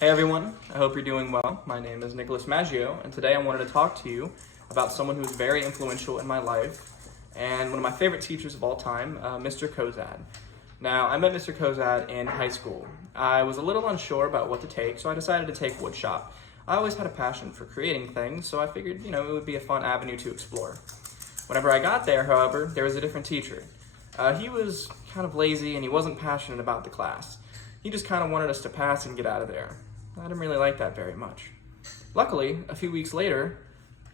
Hey everyone, I hope you're doing well. My name is Nicholas Maggio, and today I wanted to talk to you about someone who was very influential in my life and one of my favorite teachers of all time, Mr. Kozad. Now, I met Mr. Kozad in high school. I was a little unsure about what to take, so I decided to take woodshop. I always had a passion for creating things, so I figured, it would be a fun avenue to explore. Whenever I got there, however, there was a different teacher. He was kind of lazy and he wasn't passionate about the class. He just kind of wanted us to pass and get out of there. I didn't really like that very much. Luckily, a few weeks later,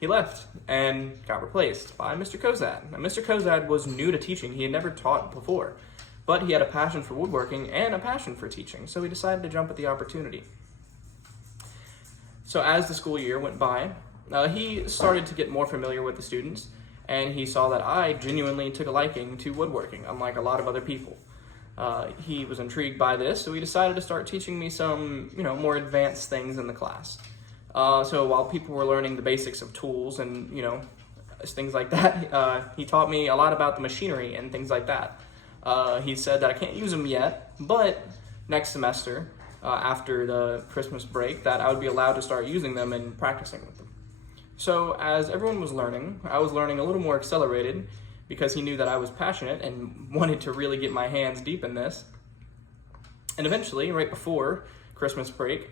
he left and got replaced by Mr. Kozad. Now, Mr. Kozad was new to teaching. He had never taught before, but he had a passion for woodworking and a passion for teaching, so he decided to jump at the opportunity. So as the school year went by, he started to get more familiar with the students, and he saw that I genuinely took a liking to woodworking, unlike a lot of other people. He was intrigued by this, so he decided to start teaching me some, more advanced things in the class. So while people were learning the basics of tools and, things like that, he taught me a lot about the machinery and things like that. He said that I can't use them yet, but next semester, after the Christmas break, that I would be allowed to start using them and practicing with them. So as everyone was learning, I was learning a little more accelerated, because he knew that I was passionate and wanted to really get my hands deep in this. And eventually, right before Christmas break,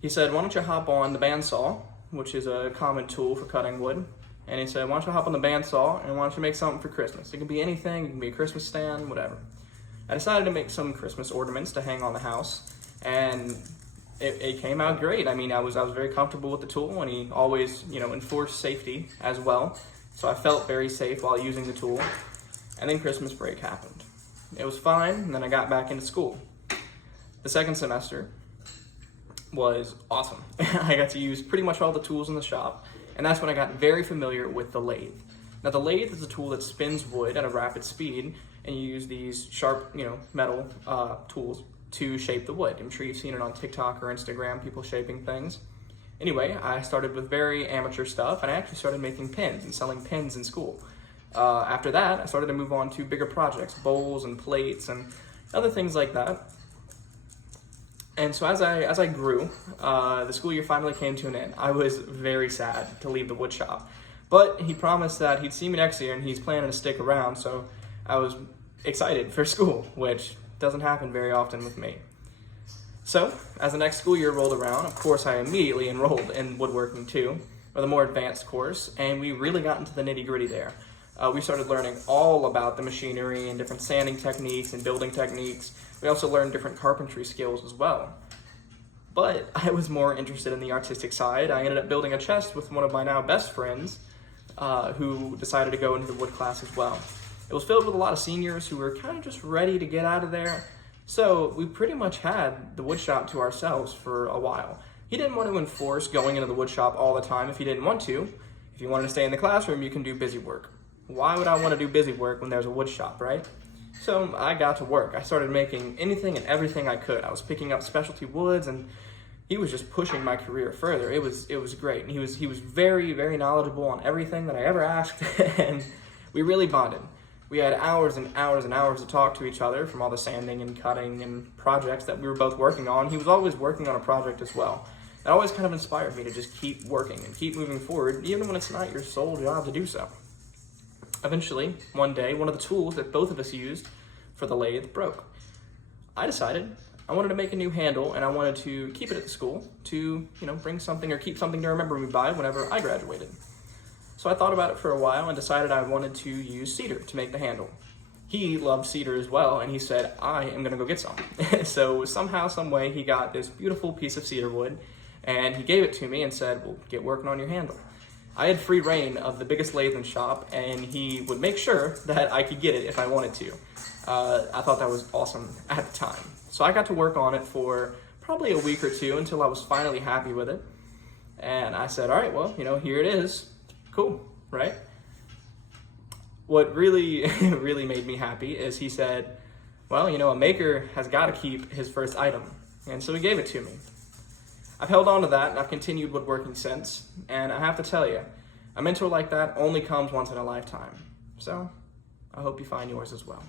he said, why don't you hop on the bandsaw, which is a common tool for cutting wood. And he said, why don't you hop on the bandsaw and why don't you make something for Christmas? It can be anything, it can be a Christmas stand, whatever. I decided to make some Christmas ornaments to hang on the house, and it came out great. I was very comfortable with the tool, and he always, enforced safety as well. So I felt very safe while using the tool. And then Christmas break happened. It was fine, and then I got back into school. The second semester was awesome. I got to use pretty much all the tools in the shop, and that's when I got very familiar with the lathe. Now the lathe is a tool that spins wood at a rapid speed, and you use these sharp, metal tools to shape the wood. I'm sure you've seen it on TikTok or Instagram, people shaping things. Anyway, I started with very amateur stuff, and I actually started making pins and selling pins in school. After that, I started to move on to bigger projects, bowls and plates and other things like that. And so as I grew, the school year finally came to an end. I was very sad to leave the wood shop, but he promised that he'd see me next year, and he's planning to stick around, so I was excited for school, which doesn't happen very often with me. So, as the next school year rolled around, of course I immediately enrolled in woodworking too, or the more advanced course, and we really got into the nitty-gritty there. We started learning all about the machinery and different sanding techniques and building techniques. We also learned different carpentry skills as well. But I was more interested in the artistic side. I ended up building a chest with one of my now best friends, who decided to go into the wood class as well. It was filled with a lot of seniors who were kind of just ready to get out of there. So we pretty much had the wood shop to ourselves for a while. He didn't want to enforce going into the wood shop all the time if he didn't want to. If you wanted to stay in the classroom, you can do busy work. Why would I want to do busy work when there's a wood shop, right? So I got to work. I started making anything and everything I could. I was picking up specialty woods, and he was just pushing my career further. It was great. And he was very, very knowledgeable on everything that I ever asked, and we really bonded. We had hours and hours and hours to talk to each other from all the sanding and cutting and projects that we were both working on. He was always working on a project as well. That always kind of inspired me to just keep working and keep moving forward, even when it's not your sole job to do so. Eventually, one day, one of the tools that both of us used for the lathe broke. I decided I wanted to make a new handle, and I wanted to keep it at the school to, bring something or keep something to remember me by whenever I graduated. So I thought about it for a while and decided I wanted to use cedar to make the handle. He loved cedar as well, and he said, I am going to go get some. So somehow, some way, he got this beautiful piece of cedar wood, and he gave it to me and said, well, get working on your handle. I had free reign of the biggest lathe in the shop, and he would make sure that I could get it if I wanted to. I thought that was awesome at the time. So I got to work on it for probably a week or two until I was finally happy with it. And I said, all right, well, here it is. Cool, right? What really, really made me happy is he said, well, a maker has got to keep his first item. And so he gave it to me. I've held on to that, and I've continued woodworking since. And I have to tell you, a mentor like that only comes once in a lifetime. So I hope you find yours as well.